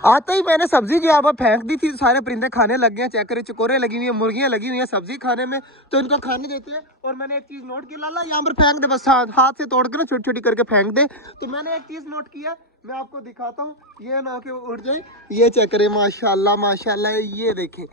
आते ही मैंने सब्जी जो है वो फेंक दी थी, सारे परिंदे खाने लग गए हैं। चेक करें, चकोरे लगी हुई है, मुर्गियां लगी हुई हैं सब्जी खाने में, तो इनको खाने देते हैं। और मैंने एक चीज़ नोट की, लाला यहाँ पर फेंक दे, बस हाथ से तोड़ के ना छोटी छोटी करके फेंक दे। तो मैंने एक चीज़ नोट किया, मैं आपको दिखाता हूँ, ये ना कि उड़ जाए। ये चेक करें, माशाल्लाह माशाल्लाह, ये देखें,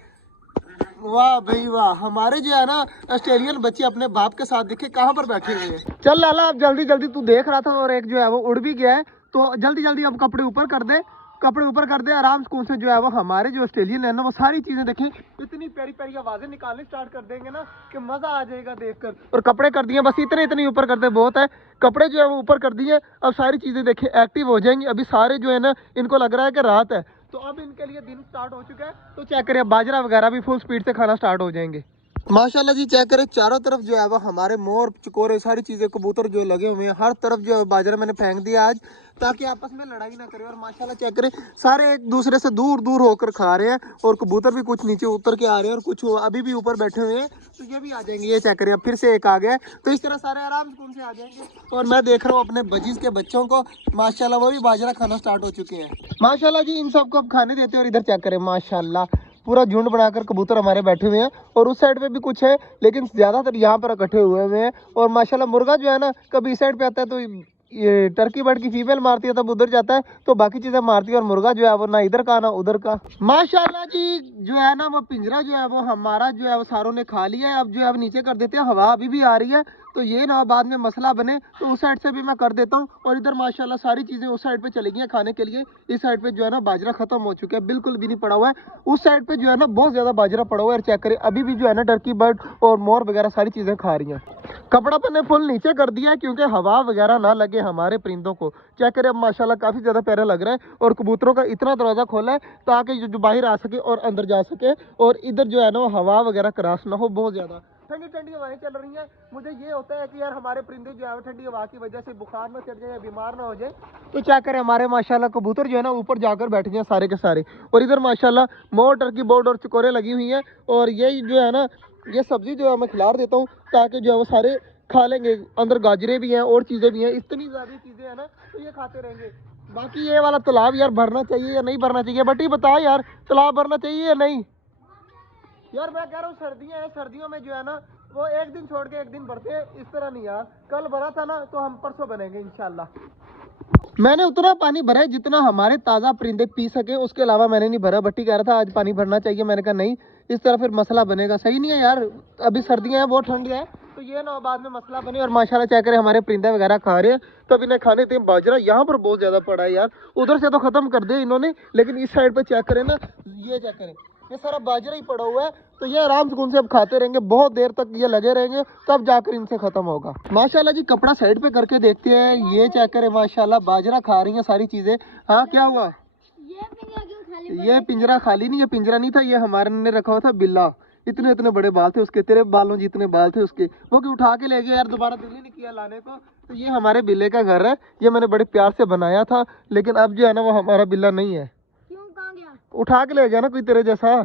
वाह भाई वाह। हमारे जो है ना ऑस्ट्रेलियन बच्चे अपने बाप के साथ देखे कहाँ पर बैठे हुए हैं। चल लाला, अब जल्दी जल्दी, तू देख रहा था और एक जो है वो उड़ भी गया है, तो जल्दी जल्दी अब कपड़े ऊपर कर दे, कपड़े ऊपर कर दे आराम से। जो है वो हमारे जो ऑस्ट्रेलियन है ना, वो सारी चीजें देखें, इतनी प्यारी प्यारी आवाजें निकालनी स्टार्ट कर देंगे ना कि मजा आ जाएगा देखकर। और कपड़े कर दिए, बस इतने इतने ऊपर कर दे, बहुत है। कपड़े जो है वो ऊपर कर दिए, अब सारी चीजें देखें एक्टिव हो जाएंगी। अभी सारे जो है ना, इनको लग रहा है कि रात है, तो अब इनके लिए दिन स्टार्ट हो चुका है। तो चेक करिए, बाजरा वगैरह भी फुल स्पीड से खाना स्टार्ट हो जाएंगे माशाल्लाह जी। चेक करें, चारों तरफ जो है वो हमारे मोर चकोरे सारी चीजें, कबूतर जो लगे हुए हैं हर तरफ, जो है बाजरा मैंने फेंक दिया आज, ताकि आपस में लड़ाई ना करें। और माशाल्लाह चेक करें, सारे एक दूसरे से दूर दूर होकर खा रहे हैं। और कबूतर भी कुछ नीचे उतर के आ रहे हैं और कुछ अभी भी ऊपर बैठे हुए हैं, तो ये भी आ जाएंगे। ये चेक करें, अब फिर से एक आ गया, तो इस तरह सारे आराम से आ जाएंगे। और मैं देख रहा हूँ अपने बजीज के बच्चों को, माशाल्लाह वो भी बाजरा खाना स्टार्ट हो चुके हैं माशाल्लाह जी। इन सबको अब खाने देते हैं। और इधर चेक करें, माशाल्लाह पूरा झुंड बनाकर कबूतर हमारे बैठे हुए हैं। और उस साइड पे भी कुछ है, लेकिन ज्यादातर यहाँ पर इकट्ठे हुए हैं। और माशाल्लाह मुर्गा जो है ना, कभी इस साइड पे आता है तो ये टर्की बर्ड की फीमेल मारती है, तब उधर जाता है, तो बाकी चीजें मारती है। और मुर्गा जो है वो ना इधर का ना उधर का। माशाल्लाह जी, जो है ना वो पिंजरा जो है वो हमारा जो है वो सारों ने खा लिया है। अब जो है अब नीचे कर देते हैं, हवा अभी भी आ रही है, तो ये ना बाद में मसला बने, तो उस साइड से भी मैं कर देता हूँ। और इधर माशाल्लाह सारी चीजें उस साइड पे चली गई हैं खाने के लिए। इस साइड पे जो है ना बाजरा खत्म हो चुका है, बिल्कुल भी नहीं पड़ा हुआ है। उस साइड पे जो है ना बहुत ज्यादा बाजरा पड़ा हुआ है। चेक करें, अभी भी जो है ना टर्की बर्ड और मोर वगैरह सारी चीजें खा रही हैं। कपड़ा मैंने फुल नीचे कर दिया है, क्योंकि हवा वगैरह ना लगे हमारे परिंदों को। चेक करें, अब माशाल्लाह काफी ज्यादा प्यारा लग रहा है। और कबूतरों का इतना दरवाजा खोला है ताकि जो बाहर आ सके और अंदर जा सके, और इधर जो है ना हवा वगैरह क्रॉस ना हो। बहुत ज्यादा ठंडी ठंडी हवाएं चल रही हैं। मुझे ये होता है कि यार हमारे परिंदे जो है ठंडी हवा की वजह से बुखार ना चढ़ जाए या बीमार ना हो जाए। तो क्या करें, हमारे माशाल्लाह कबूतर जो है ना ऊपर जाकर बैठ गए सारे के सारे। और इधर माशाल्लाह मोर, टर्की बर्ड और चकोरे लगी हुई हैं। और ये जो है ना, ये सब्जी जो है मैं खिला देता हूँ, ताकि जो है वो सारे खा लेंगे। अंदर गाजरे भी हैं और चीज़ें भी हैं, इतनी ज़्यादा चीज़ें हैं ना, तो ये खाते रहेंगे। बाकी ये वाला तालाब यार भरना चाहिए या नहीं भरना चाहिए, बट ये बता यार, तालाब भरना चाहिए या नहीं। यार मैं कह रहा हूँ सर्दियाँ हैं, सर्दियों में जो है ना वो एक दिन छोड़ के एक दिन भरते हैं, इस तरह नहीं यार। कल भरा था ना, तो हम परसों बनेंगे इंशाल्लाह। मैंने उतना पानी भरा है जितना हमारे ताज़ा परिंदे पी सके, उसके अलावा मैंने नहीं भरा। बट्टी कह रहा था आज पानी भरना चाहिए, मैंने कहा नहीं, इस तरह फिर मसला बनेगा, सही नहीं है यार। अभी सर्दियाँ हैं, बहुत ठंड है, तो ये ना बाद में मसला बने। और माशाल्लाह चेक करें, हमारे परिंदे वगैरह खा रहे हैं, तो अभी इन्हें खाने थे। बाजरा यहाँ पर बहुत ज़्यादा पड़ा है यार, उधर से तो ख़त्म कर दिया इन्होंने, लेकिन इस साइड पर चेक करें ना, ये चेक करें, ये सारा बाजरा ही पड़ा हुआ है। तो ये आराम सुकून से अब खाते रहेंगे, बहुत देर तक ये लगे रहेंगे, तब जाकर इनसे खत्म होगा। माशाल्लाह जी, कपड़ा साइड पे करके देखते हैं। ये चेक करें, माशाल्लाह बाजरा खा रही हैं सारी चीजें। हाँ क्या हुआ? ये पिंजरा खाली नहीं है, पिंजरा नहीं था, ये हमारे ने रखा हुआ था बिल्ला। इतने इतने बड़े बाल थे उसके, तेरे बालों जितने बाल थे उसके, वो कि उठा के ले गया यार, दोबारा दिल ही नहीं किया लाने को। तो ये हमारे बिल्ले का घर है, ये मैंने बड़े प्यार से बनाया था, लेकिन अब जो है ना वो हमारा बिल्ला नहीं है। क्यों, कहाँ गया? उठा के ले गया ना कोई तेरे जैसा।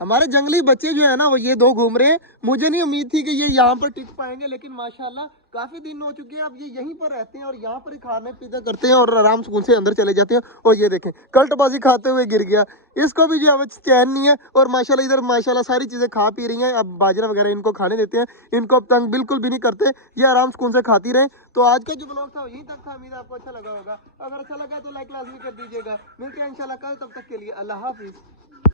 हमारे जंगली बच्चे जो है ना वो ये दो घूम रहे हैं। मुझे नहीं उम्मीद थी कि ये यहाँ पर टिक पाएंगे, लेकिन माशाल्लाह काफी दिन हो चुके हैं, अब ये यहीं पर रहते हैं और यहाँ पर ही खाने पीना करते हैं और आराम सुकून से अंदर चले जाते हैं। और ये देखें, कल्टबाजी खाते हुए गिर गया, इसको भी जो है चैन नहीं है। और माशाल्लाह इधर माशाल्लाह सारी चीजें खा पी रही हैं। अब बाजरा वगैरह इनको खाने देते हैं, इनको अब तंग बिल्कुल भी नहीं करते, ये आराम सुकून से खाती रहे। तो आज का जो ब्लॉग था यहीं तक था, उम्मीद आपको अच्छा लगा होगा। अगर अच्छा लगा तो लाइक लाजमी कर दीजिएगा। मिलते हैं इंशाल्लाह कल, तब तक के लिए अल्लाह हाफिज।